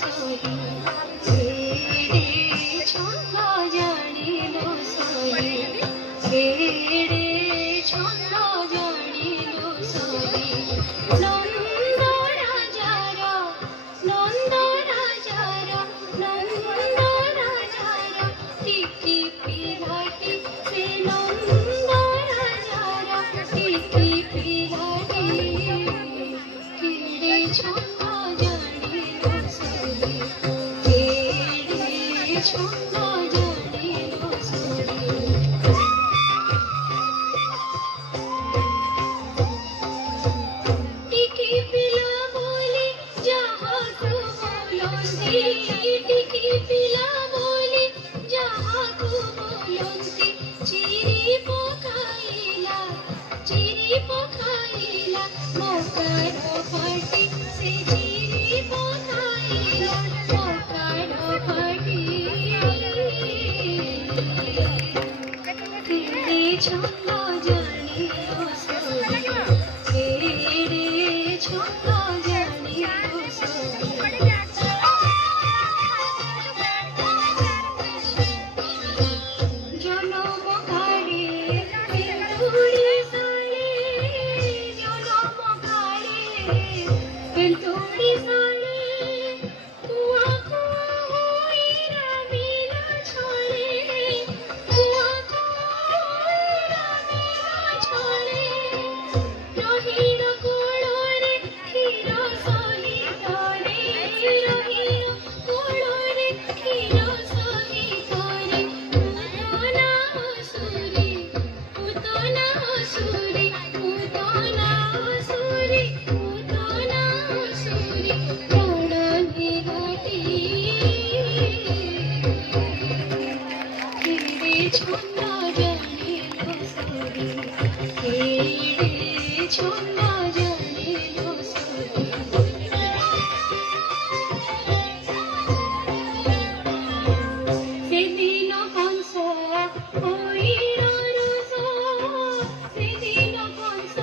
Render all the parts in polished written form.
সহি রে ছন্দ জানিল সহি রে ছন্দ জানিল সহি নন্দ রাজার নন্দ রাজার নন্দ রাজার টিকি পিলাটি সে নন্দ রাজার টিকি পিলাটি রে ছন্দ জানিল সহি রে ছন্দ জানিল সহি টিকি পিলা বলি যাহাকু বলন্তি টিকি পিলা বলি যাহাকু বলন্তি চিরি পকাইলা মকার ফাটি সে চিরি পকাইলা মকার ফাটি রে ছন্দ জানিল সহি রে ছন্দ জানিল সহি জনম কালে পেন্তুড়ি সালে জনম কালে পেন্তুড়ি সালে কুয়া কুয়া হইরা মিলা ছড়ে কুয়া কুয়া হইরা মিলা ছড়ে রহিল কোড়রে ক্ষীর সহিত রে রহিল কোড়রে ক্ষীর সহিত রে পুতনা অসুরি প্রাণ বিরাটি রে ছন্দ জানিল সহি রে ছন্দ জানিল সহি সেদিন কংস হইল রোষ সেদিন কংস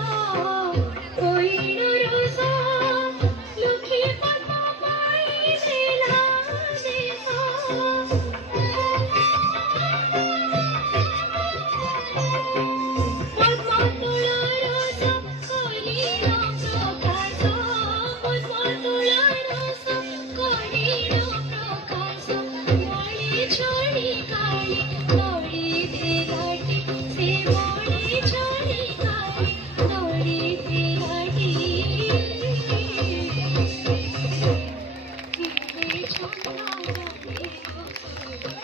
হইল রোষ লক্ষ্মী পদ্ম পাইলা দেশ পদ্ম তুলা রস করিল প্রকাশ পদ্ম তুলা রস করিল প্রকাশ বলি ছড়ি কালি দড়ি দেলাটি সে বলি ছড়ি কালি দড়ি দেলাটি রে ছন্দ জানিল সহি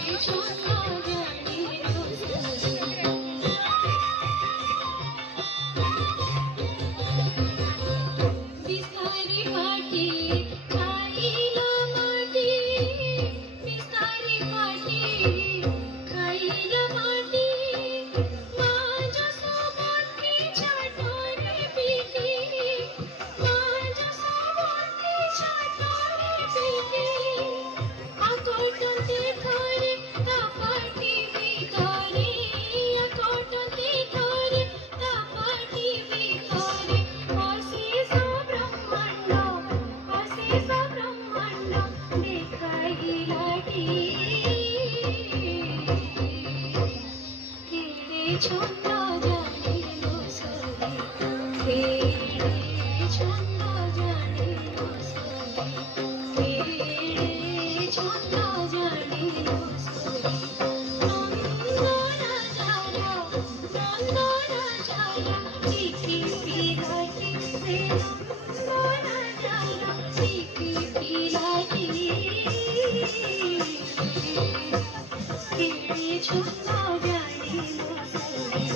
রে ছন্দ জানিল সহি বিস্তারি পাটি খাইল মাটি বিস্তারি পাটি খাইল মাটি মা যশোবতী ছাটরে পিটি মা যশোবতী ছাটরে পিটি আকটতে ধরে তাপাটি ভিতরে আকটতে ধরে তাপাটি ভিতরে অশেষ ব্রহ্মাণ্ড দেখাইলাটি রে ছন্দ জানিল সহি রে ছন্দ জানিল সহি রে ছন্দ জানিল সহি নন্দ রাজার টিকি পিলাটি সে নন্দ রাজার টিকি পিলাটি রে ছন্দ জানিল সহি